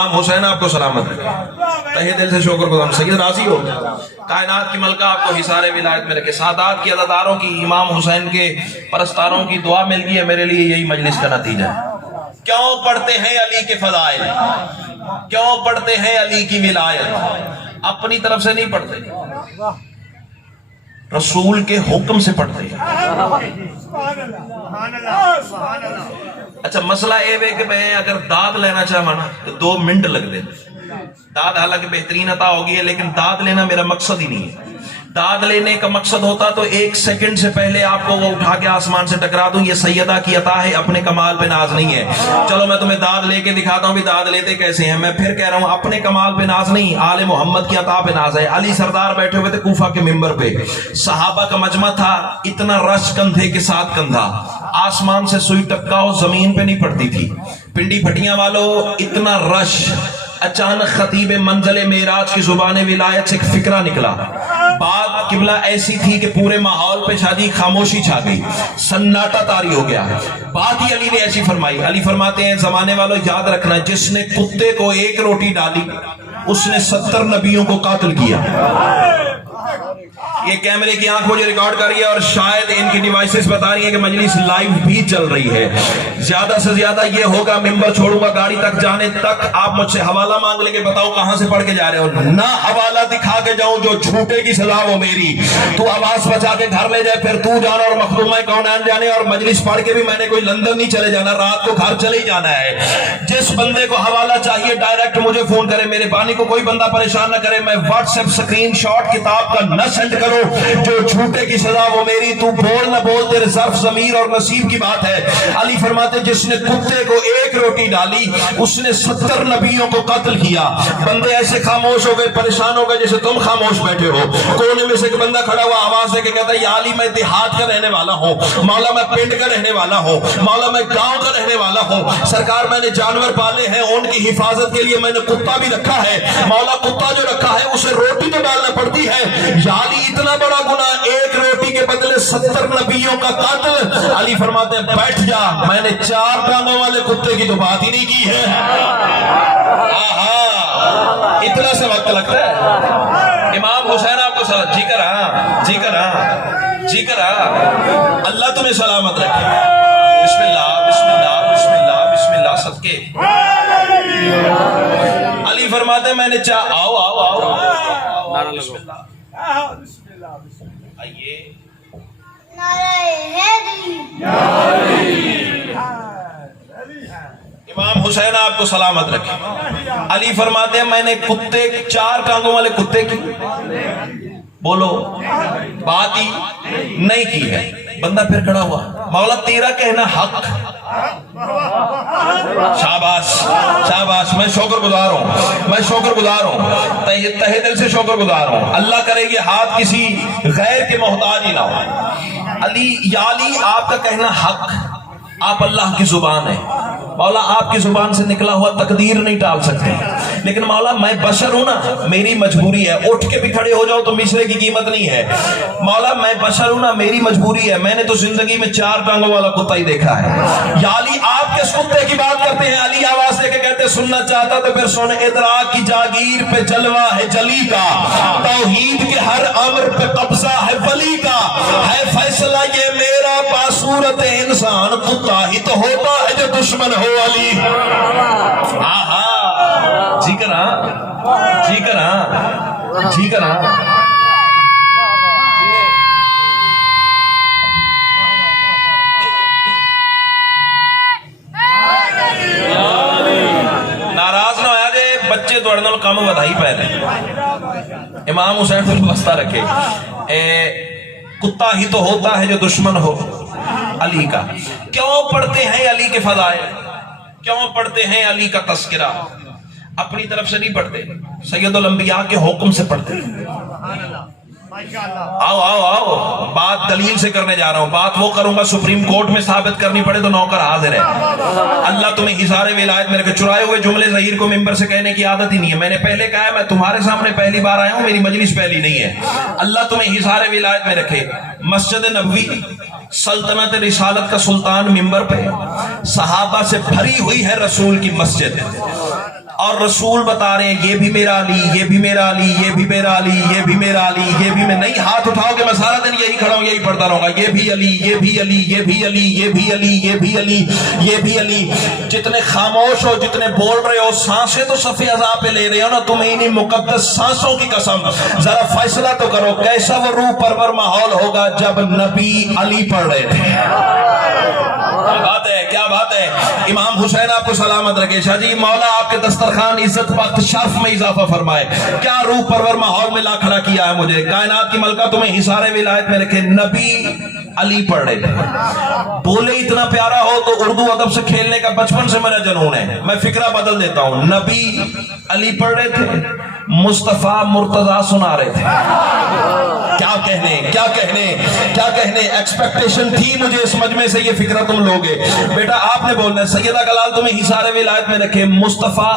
امام حسین آپ کو سلامت رکھے، تہہ دل سے شکر گزار سید راضی ہو، کائنات کی ملکہ آپ کو حصار ولایت میں رکھے، سادات کی عزاداروں کی، امام حسین کے پرستاروں کی دعا مل گئی ہے میرے لیے، یہی مجلس کا نتیجہ ہے۔ کیوں پڑھتے ہیں علی کے فضائل، کیوں پڑھتے ہیں علی کی ولایت؟ اپنی طرف سے نہیں پڑھتے، رسول کے حکم سے پڑھتے ہیں۔ اچھا مسئلہ اے وے کہ میں اگر داد لینا چاہوں نا تو 2 منٹ لگ دے، داد حالانکہ بہترین عطا ہوگی ہے لیکن داد لینا میرا مقصد ہی نہیں ہے۔ داد لینے کا مقصد ہوتا تو 1 سیکنڈ سے پہلے آپ کو وہ اٹھا کے آسمان سے ٹکرا دوں، یہ سیدہ کی عطا ہے، اپنے کمال پہ ناز نہیں ہے۔ چلو میں تمہیں داد لے کے دکھاتا ہوں بھی داد لیتے کیسے ہیں۔ میں پھر کہہ رہا ہوں اپنے کمال پہ ناز نہیں، آل محمد کی عطا پہ ناز ہے۔ علی سردار بیٹھے ہوئے تھے کوفہ کے ممبر پہ، صحابہ کا مجمع تھا، اتنا رش کندھے کے ساتھ کندھا، آسمان سے سوئی ٹپکاؤ زمین پہ نہیں پڑتی تھی۔ پنڈی پھٹیاں والوں اتنا رش، اچانک خطیب منزل معراج کی زبان ولایت سے ایک فکرہ نکلا، بات قبلہ ایسی تھی کہ پورے ماحول پہ شادی خاموشی چھا گئی، سناٹا طاری ہو گیا۔ بات ہی علی نے ایسی فرمائی، علی فرماتے ہیں زمانے والوں یاد رکھنا، جس نے کتے کو 1 روٹی ڈالی اس نے 70 نبیوں کو قاتل کیا۔ یہ کیمرے کی آنکھ مجھے ریکارڈ کر رہی ہے اور شاید ان کی ڈیوائسز بتا رہی ہیں کہ مجلس لائیو بھی چل رہی ہے۔ زیادہ سے زیادہ یہ ہوگا ممبر چھوڑوں گا گاڑی تک جانے تک آپ مجھ سے حوالہ مانگ لیں گے، بتاؤ کہاں سے پڑھ کے جا رہے ہو، نہ حوالہ دکھا کے جاؤں جو جھوٹے کی سزا وہ میری، تو آواز بچا کے گھر لے جائے، پھر تو جانا اور مخدومہ کونین جانے، اور مجلس پڑھ کے بھی میں نے کوئی لندن نہیں چلے جانا، رات کو گھر چلے ہی جانا ہے۔ جس بندے کو حوالہ چاہیے ڈائریکٹ مجھے فون کرے، میرے بانی کو کوئی بندہ پریشان نہ کرے، میں واٹس ایپ سکرین شاٹ کتاب کا نہ سینڈ کرو، جو جھوٹے کی سزا وہ میری، تو بول نہ بول تیرے ظرف ضمیر اور نصیب کی بات ہے۔ علی فرماتے جس نے کتے کو 1 روٹی ڈالی اس نے 70 نبیوں کو قتل کیا۔ بندے ایسے خاموش ہو گئے، پریشان ہو گئے جیسے تم خاموش بیٹھے ہو۔ کونے میں سے ایک بندہ کھڑا ہوا آواز دے کے کہتا ہے یا علی میں دیہات کا رہنے والا ہوں، مولا میں پنڈ کا رہنے والا ہوں، مولا میں گاؤں کا رہنے والا ہوں، سرکار میں نے جانور پالے ہیں، ان کی حفاظت کے لیے میں نے کتا بھی رکھا ہے، مولا کتا جو رکھا ہے اسے روٹی تو ڈالنا پڑتی ہے، یا علی اتنا بڑا گناہ 1 روٹی کے بدلے 70 نبیوں کا قتل۔ علی فرماتے ہیں بیٹھ جا، میں نے 4 ٹانگوں والے کتے کی تو بات ہی نہیں کی ہے۔ آہا اتنا سے وقت لگتا ہے۔ امام حسین آپ کو سلام جی کر ہاں جی کر ہاں جی کر ہاں، اللہ تمہیں سلامت رکھے۔ بسم اللہ بسم اللہ بسم اللہ بسم اللہ صدقے۔ علی فرماتے ہیں میں نے آؤ آؤ آؤ بسم اللہ آئیے۔ امام حسین آپ کو سلامت رکھے۔ علی فرماتے ہیں میں نے کتے 4 ٹانگوں والے کتے کی بولو بات ہی نہیں کی ہے۔ بندہ پھر کھڑا ہوا، مولا تیرا کہنا حق۔ شاباش شاباش، میں شکر گزار ہوں، میں شکر گزار ہوں، تہہ دل سے شکر گزار ہوں۔ اللہ کرے یہ ہاتھ کسی غیر کے محتاج ہی نہ ہو۔ علی یا علی آپ کا کہنا حق، آپ اللہ کی زبان ہے، مولا آپ کی زبان سے نکلا ہوا تقدیر نہیں ٹال سکتے، لیکن مولا میں بشر ہوں نا، میری مجبوری ہے، اٹھ کے بھی کھڑے ہو جاؤ تو مصرے کی قیمت نہیں ہے۔ مولا میں بشر ہوں نا، میری مجبوری ہے، میں نے تو زندگی میں 4 ٹانگوں والا کتا ہی دیکھا ہے۔ یا علی آپ کس کتے کی بات کرتے ہیں؟ علی آواز دے کے کہتے سننا چاہتا تو پھر سن، ادراک کی جاگیر پہ جلوہ ہے جلی کا، توحید کے ہر امر پہ قبضہ ہے ولی کا، ہے فیصلہ یہ میرا باصورت انسان، کتا ہی تو ہوتا ہے جو دشمن ہو علی۔ آہا جی کرا جی کرا جی کرا۔ ناراض نہ ہویا جے بچے دوڑنے اور کام بدھائی پہلے۔ امام حسین سے واسطہ رکھے، کتا ہی تو ہوتا ہے جو دشمن ہو علی کا۔ کیوں پڑھتے ہیں علی کے فضائل، کیوں پڑھتے ہیں علی کا تذکرہ؟ اپنی طرف سے نہیں پڑھتے، سید الانبیاء کے حکم سے پڑھتے۔ آؤ آؤ آؤ، بات دلیل سے کرنے جا رہا ہوں، بات وہ کروں گا سپریم کورٹ میں ثابت کرنی پڑے تو نوکر حاضر ہے۔ اللہ تمہیں حصار ولایت میں رکھے۔ چرائے ہوئے جملے ظہیر کو ممبر سے کہنے کی عادت ہی نہیں ہے، میں نے پہلے کہا ہے میں تمہارے سامنے پہلی بار آیا ہوں، میری مجلس پہلی نہیں ہے۔ اللہ تمہیں حصار ولایت میں رکھے۔ مسجد نبوی سلطنت رسالت کا سلطان ممبر پہ، صحابہ سے بھری ہوئی ہے رسول کی مسجد، اور رسول بتا رہے ہیں یہ بھی میرا علی، یہ بھی میرا علی، یہ بھی میرا علی، یہ بھی میرا علی، یہ بھی میں نہیں ہاتھ اٹھاؤ کہ میں سارا دن یہی کھڑا ہوں یہی پڑھتا رہوں گا، یہ بھی علی، یہ بھی علی، یہ بھی علی، یہ بھی علی، یہ بھی علی، یہ بھی علی۔ جتنے خاموش ہو، جتنے بول رہے ہو، سانسیں تو صف اعضاء پہ لے رہے ہو نا، تمہیں انہی مقدس سانسوں کی قسم ذرا فیصلہ تو کرو کیسا وہ روح پرور ماحول ہوگا جب نبی علی پڑھ رہے تھے۔ کیا بات ہے، کیا بات ہے۔ امام حسین آپ کو سلامت رکھے۔ شاہ جی مولا آپ کے دسترخوان عزت وقت شرف میں اضافہ فرمائے۔ کیا روح پرور ماحول میں لا کھڑا کیا ہے مجھے۔ کائنات کی ملکہ تمہیں حصار ولایت میں رکھے۔ نبی علی پڑھ رہے تھے، بولے اتنا پیارا ہو تو اردو ادب سے کھیلنے کا بچپن سے میرا جنون ہے۔ میں فکرہ بدل دیتا ہوں، نبی علی پڑھ رہے تھے، مصطفیٰ مرتضیٰ سنا رہے تھے۔ کیا کہنے، کیا کہنے، کیا کہنے۔ ایکسپیکٹیشن تھی مجھے اس مجمع سے یہ فکرہ تم لوگے۔ بیٹا آپ نے بولنا ہے سیدہ کلال تمہیں حصار ولایت میں رکھے، مصطفیٰ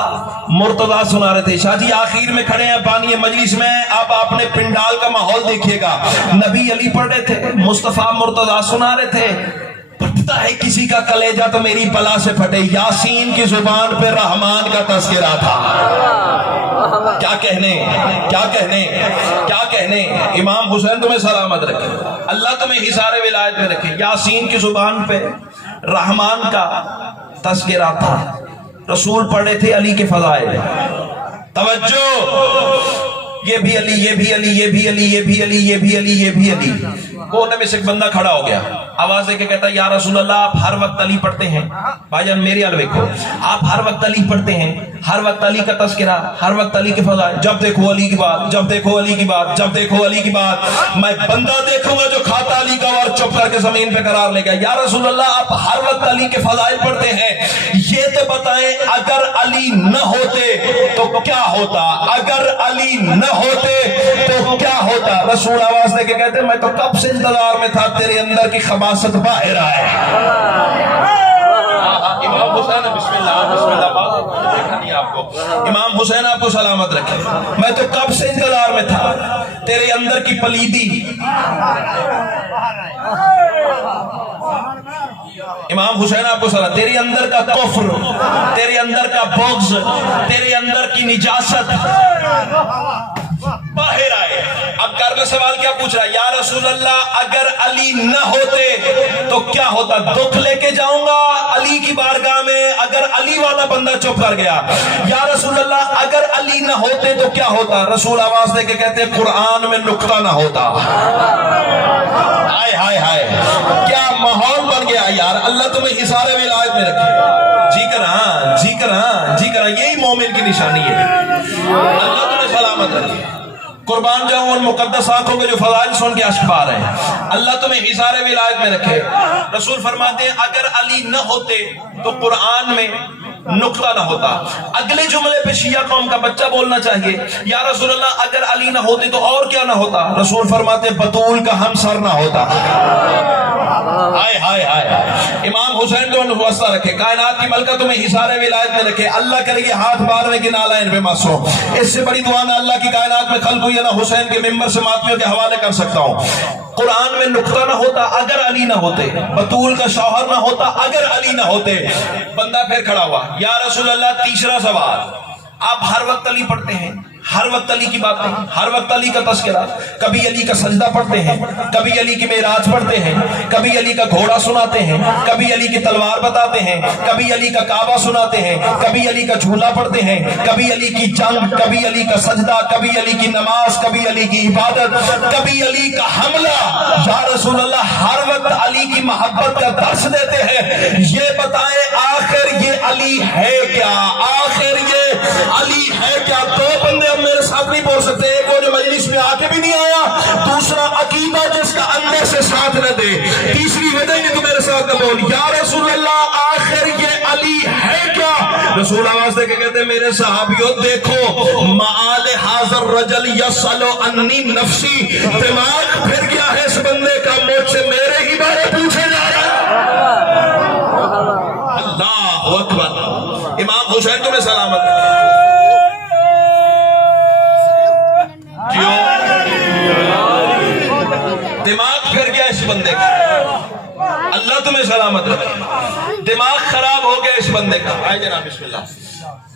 مرتضیٰ سنا رہے تھے۔ شاہ جی آخر میں کھڑے ہیں بانی مجلس میں، اب آپ نے پنڈال کا ماحول دیکھیے گا۔ نبی علی پڑھ رہے تھے، مصطفیٰ مرتضیٰ سنا رہے تھے۔ پھٹتا ہے کسی کا کلیجہ تو میری بلا سے پھٹے، یاسین کی زبان پہ رحمان کا تذکرہ تھا۔ کیا کہنے، کیا کہنے، کیا کہنے۔ امام حسین تمہیں سلامت رکھے، اللہ تمہیں حصار ولایت میں رکھے۔ یاسین کی زبان پہ رحمان کا تذکرہ تھا۔ رسول پڑھے تھے علی کے فضائل۔ توجہ، یہ بھی علی، یہ بھی علی، یہ بھی علی، یہ بھی علی، یہ بھی علی، یہ بھی علی۔ کونے میں سے ایک بندہ کھڑا ہو گیا، آواز دے کے کہتا ہے یا رسول اللہ آپ ہر وقت علی پڑھتے ہیں؟ بھائی جان میری حال دیکھو، آپ ہر وقت علی پڑھتے ہیں، ہر وقت علی کا تذکرہ، ہر وقت علی کے فضائل، جب دیکھو علی کی بات، جب دیکھو علی کی بات، جب دیکھو علی کی بات۔ میں بندہ دیکھوں گا جو کھاتا علی کا اور چپ کر کے زمین پہ قرار لے گا۔ یا رسول اللہ آپ ہر وقت علی کے فضائل پڑھتے ہیں، یہ تو بتائیں اگر علی نہ ہوتے تو کیا ہوتا، اگر علی نہ ہوتے تو کیا ہوتا۔ رسول آواز دے کے کہتے میں تو کب سے انتظار میں تھا تیرے اندر کی خباثت باہر آئے۔ امام حسین بسم اللہ، بسم اللہ، دیکھا نہیں آپ کو۔ امام حسین آپ کو سلامت رکھے، میں تو کب سے انتظار میں تھا تیرے اندر کی پلیدی۔ امام حسین آپ کو سلام، تیرے اندر کا کفر، تیرے اندر کا بغض، تیرے اندر کی نجاست باہر آئے۔ اب کرنا سوال کیا پوچھ رہا ہے، یا رسول اللہ اگر علی نہ ہوتے تو کیا ہوتا؟ دکھ لے کے جاؤں گا علی کی بارگاہ میں اگر علی والا بندہ چپ کر گیا۔ یا رسول اللہ اگر علی نہ ہوتے تو کیا ہوتا؟ رسول آواز دے کے کہتے قرآن میں نقطہ نہ ہوتا۔ ہائے ہائے ہائے، کیا ماحول بن گیا یار۔ اللہ تمہیں حصار ولایت میں رکھے۔ جی کرا، جی کرا، جی کرا، یہی مومن کی نشانی ہے۔ اللہ تمہیں سلامت رکھے۔ قربان جاؤں ان مقدس آنکھوں کے جو فضائل سن کے اشک پا رہے ہیں۔ اللہ تمہیں حصار ولایت میں رکھے۔ رسول فرماتے ہیں اگر علی نہ ہوتے تو قرآن میں نقطہ نہ ہوتا۔ اگلے جملے پہ شیعہ قوم کا بچہ بولنا چاہیے یا رسول اللہ اگر علی نہ ہوتے تو اور کیا نہ ہوتا؟ رسول فرماتے بطول کا ہم سر نہ ہوتا۔ ہائے ہائے ہائے۔ امام حسین کو واسطہ رکھے، کائنات کی ملکہ تمہیں حصار ولایت میں رکھے۔ اللہ کرے یہ ہاتھ مارنے کی نالائن پہ مسو۔ اس سے بڑی دعا نہ اللہ کی کائنات میں خلق ہوئی نہ حسین کے ممبر سے ماتمیوں کے حوالے کر سکتا ہوں۔ قرآن میں نقطہ نہ ہوتا اگر علی نہ ہوتے، بطول کا شوہر نہ ہوتا اگر علی نہ ہوتے۔ بندہ پھر کھڑا ہوا، یا رسول اللہ تیسرا سوال، آپ ہر وقت علی پڑھتے ہیں، ہر وقت علی کی باتیں، ہر وقت علی کا تذکرہ، کبھی علی کا سجدہ پڑھتے ہیں، کبھی علی کی معراج پڑھتے ہیں، کبھی علی کا گھوڑا سناتے ہیں، کبھی علی کی تلوار بتاتے ہیں، کبھی علی کا کعبہ سناتے ہیں، کبھی علی کا جھولا پڑھتے ہیں، کبھی علی کی جنگ، کبھی علی کا سجدہ، کبھی علی کی نماز، کبھی علی کی عبادت، کبھی علی کا حملہ۔ یا رسول اللہ ہر وقت علی کی محبت کا درس دیتے ہیں، یہ بتائیں آخر یہ علی ہے کیا، آخر یہ علی ہے کیا؟ دو بندے اب میرے ساتھ نہیں بول سکتے، ایک وہ جو مجلس میں آ کے بھی نہیں آیا، دوسرا عقیدہ جس کا اندر سے ساتھ نہ دے، تیسری وجہ نہیں تو میرے ساتھ نہ بول، یا رسول اللہ آخر یہ علی ہے کیا؟ رسول آواز دے کے کہتے ہیں میرے صحابیوں دیکھو، معال حاضر رجل یسأل انی نفسی، دماغ پھر گیا ہے اس بندے کا، مجھ سے میرے ہی بارے پوچھے جا رہا ہے۔ اللہ اکبر۔ امام حسین تمہیں سلامت دماغ پھر گیا اس بندے کا، اللہ تمہیں سلامت رکھے۔ دماغ خراب ہو گیا اس بندے کا. آئے جناب بسم اللہ.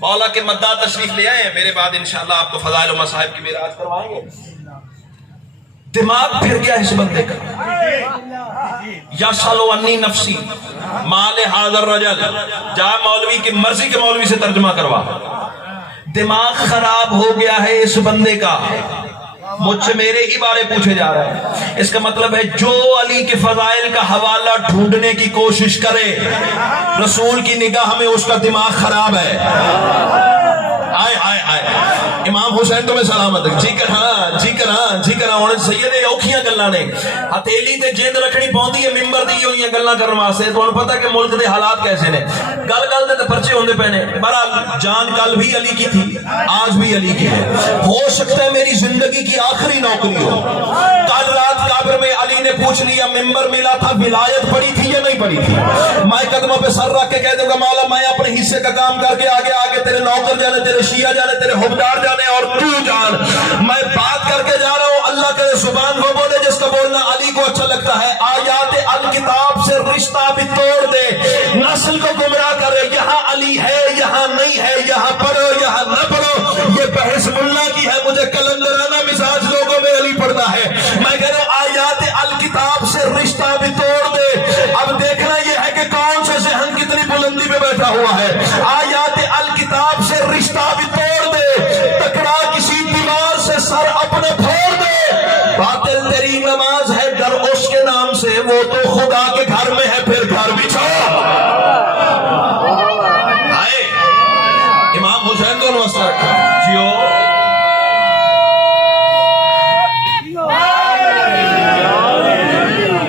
مولا کے مداح تشریف لے آئے ہیں. میرے بعد انشاءاللہ آپ کو فضائل و مصائب کی میراث کروائیں گے. دماغ پھر گیا اس بندے کا. یا سالو انی نفسی مال حاضر رجل. جا مولوی کی مرضی کے مولوی سے ترجمہ کروا. دماغ خراب ہو گیا ہے اس بندے کا. مجھ سے میرے ہی بارے پوچھے جا رہا ہے. اس کا مطلب ہے جو علی کے فضائل کا حوالہ ڈھونڈنے کی کوشش کرے رسول کی نگاہ میں اس کا دماغ خراب ہے. آئے آئے آئے امام حسین تمہیں سلامت ہے. جی کر ہاں جی کر ہاں جی کر ہاں. سید اوکھیاں گلاں نے ہتھیلی تے جند رکھنی پوندی ہے ممبر دی ہوئی گلاں کرن واسطے. تانوں پتہ کہ ملک دے حالات کیسے نے. گل گل دے پرچے ہوندے پے نے. بہرحال جان کل بھی علی کی تھی آج بھی علی کی ہے. ہو سکتا ہے میری زندگی کی آخری نوکری ہو. کل رات قبر میں علی نے پوچھ لیا ممبر ملا تھا ولایت پڑی تھی یا نہیں پڑی تھی. میں قدموں پہ سر رکھ کے کہہ دوں گا مولا میں اپنے حصے کا کام کر کے آگے آگے تیرے نوکر جانے تیرے شیعہ جانے تیرے حبدار جانے اور تو جان. میں بات کر کے جا رہا ہوں. اللہ کے زبان وہ بولے جس کا بولنا علی کو اچھا لگتا ہے. آیات الکتاب سے رشتہ بھی توڑ دے نسل کو گمراہ کرے. یہاں علی ہے یہاں نہیں ہے. یہاں پڑھو یہاں نہ پڑھو. یہ بحث ملا کی ہے. مجھے کلندرانہ مزاج لوگوں میں علی پڑھتا ہے. میں کہہ رہا ہوں آیات الکتاب سے رشتہ بھی توڑ دے. اب دیکھنا یہ ہے کہ کون سے ذہن کتنی بلندی پہ بیٹھا ہوا ہے. آیات الکتاب سے رشتہ بھی توڑ دے. ٹکرا کسی دیوار سے سر اپنے پھوڑ دے. باطل تیری نماز ہے ڈر اس کے نام سے. وہ تو خدا کے گھر میں ہے پھر گھر بچھا. آئے امام حسین کو نمستے رکھا. جیو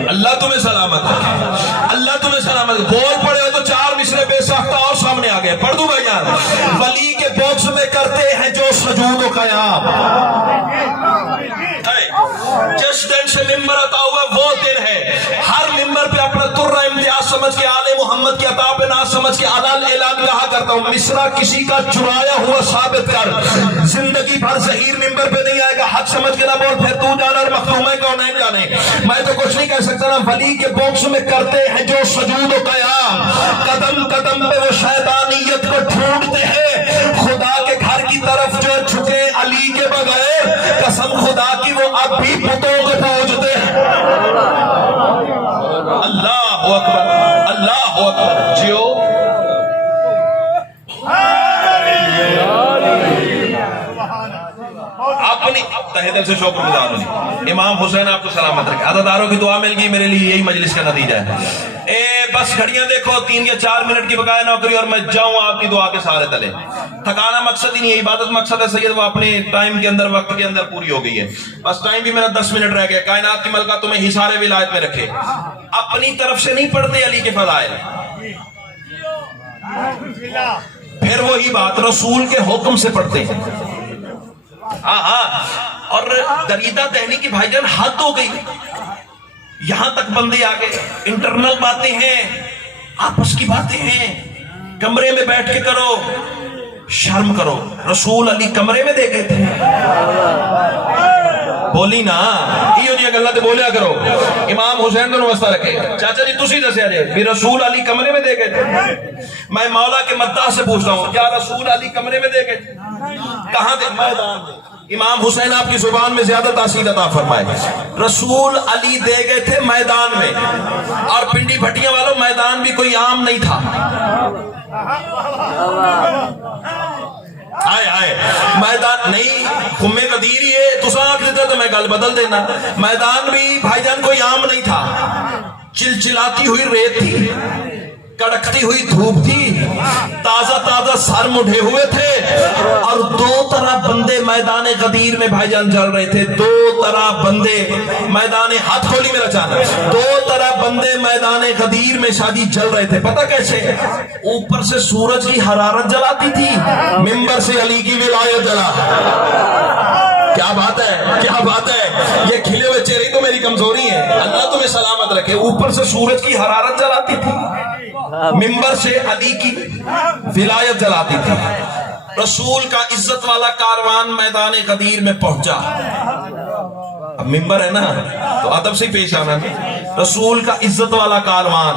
اللہ تمہیں سلامت ہے. اللہ تمہیں سلامت ہے. بول پڑے ہو تو چار مصرے بے ساختہ اور سامنے آ گئے. پڑھ دوں بھائی جان. ولی کے باکس میں کرتے ہیں جو سجود و قیام. جس دن سے ممبر عطا ہوا وہ دن ہے. ہر ممبر پہ اپنا ترہ امتیاز سمجھ کے آل محمد کی عطا پہ ناز سمجھ کے علل اعلان کہا کرتا ہوں. مصرع کسی کا چرایا ہوا ثابت کر. زندگی بھر ظہیر ممبر پہ نہیں آئے گا. حق سمجھ کے نہ بول پھر تو جانا اور مخدوم ہے کون نہیں جانے. میں تو کچھ نہیں کہہ سکتا نا. ولی کے باکس میں کرتے ہیں جو سجود و قیام. قدم قدم پہ وہ شیطانیت کو ڈھونڈتے ہیں. خدا کے گھر کی طرف جو جھکے علی کے بغیر قسم خدا کی وہ اب بھی بتوں کو پوجتے ہیں. اللہ اکبر اللہ اکبر. جیو اپنی تہہ دل سے شکر گزار ہوں. امام حسین آپ کو سلامت رکھے. عزاداروں کی دعا مل گئی میرے لیے یہی مجلس کا نتیجہ ہے. بس گھڑیاں دیکھو 3 یا 4 منٹ کی بقایا نوکری اور میں جاؤں آپ کی دعا کے سارے تلے. تھکانا مقصد ہی نہیں ہے. عبادت مقصد ہے سید. وہ اپنے ٹائم کے اندر وقت کے اندر پوری ہو گئی ہے. بس ٹائم بھی میرا 10 منٹ رہ گیا. کائنات کی ملکہ تمہیں حصار ولایت میں رکھے. اپنی طرف سے نہیں پڑھتے علی کے فضائل. پھر وہی بات رسول کے حکم سے پڑھتے ہیں. اور دریدہ دہنی کی بھائی جان حد ہو گئی. یہاں تک بندے آ گئے. انٹرنل باتیں ہیں آپس کی باتیں ہیں. کمرے میں بیٹھ کے کرو. شرم کرو. رسول علی کمرے میں دے گئے تھے. بولی نا یہ جی گلا تے بولیا کرو. امام حسین کو نمستہ رکھے. چاچا جی تسی دسیا جے بھی رسول علی کمرے میں دے گئے تھے. میں مولا کے مداح سے پوچھتا ہوں کیا رسول علی کمرے میں دے گئے تھے؟ کہاں دے؟ میدان میں. امام حسین آپ کی زبان میں زیادہ تاثیر عطا فرمائے. رسول علی دے گئے تھے میدان میں. اور پنڈی بھٹیاں والوں میدان بھی کوئی عام نہیں تھا. آئے آئے میدان نہیں خمے قدیر ہی ہے. تو ساتھ دیتا تو میں گل بدل دینا. میدان بھی بھائی جان کوئی عام نہیں تھا. چلچلاتی ہوئی ریت تھی. کڑکتی ہوئی دھوپ تھی. تازہ تازہ سر مڈھے ہوئے تھے. اور 2 طرح بندے میدان غدیر میں بھائی جان جل رہے تھے. 2 طرح بندے میدان ہاتھ کھولی میرا چاہنا. 2 طرح بندے میدان غدیر میں شادی جل رہے تھے. پتہ کیسے؟ اوپر سے سورج کی حرارت جلاتی تھی. ممبر سے علی کی ولایت جلا. کیا بات ہے کیا بات ہے. یہ کھلے ہوئے چہرے تو میری کمزوری ہے. اللہ تمہیں سلامت رکھے. اوپر سے سورج کی حرارت جلاتی تھی. ممبر سے علی کی ولایت جلاتی تھی. رسول کا عزت والا کاروان میدان غدیر میں پہنچا. اب ممبر ہے نا تو ادب سے پیش آنا. رسول کا عزت والا کاروان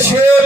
6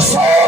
100